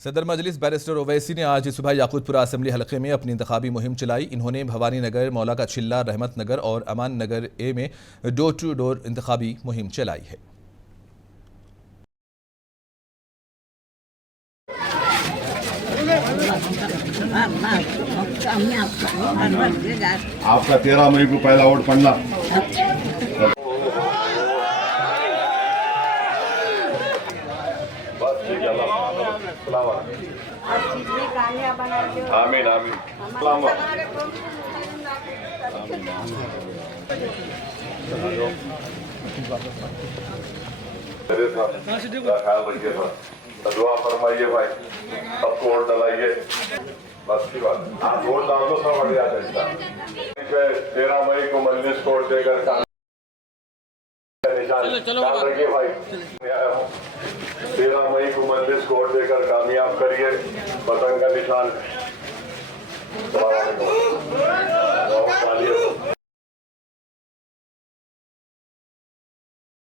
सदर मजलिस बैरिस्टर ओवैसी ने आज सुबह याकूतपुरा असेंबली हलके में अपनी इंतखाबी मुहिम चलाई। इन्होंने भवानी नगर, मौला का चिल्ला, रहमत नगर और अमान नगर ए में डोर टू डोर इंतखाबी मुहिम चलाई है। आपका 13 मई को पहला वोट पड़ना। आमीन आमीन। ख्याल रखिए, दुआ फरमाइए भाई, सबको वोट डलाइए, बस की बात। आप वोट डाल दो, सब बढ़िया चलता। 13 मई को मजलिस कोर्ट देकर निशान रखिए भाई। 13 मई को मजलिस कोर्ट देकर कामयाब करिए, पतंग का निशान।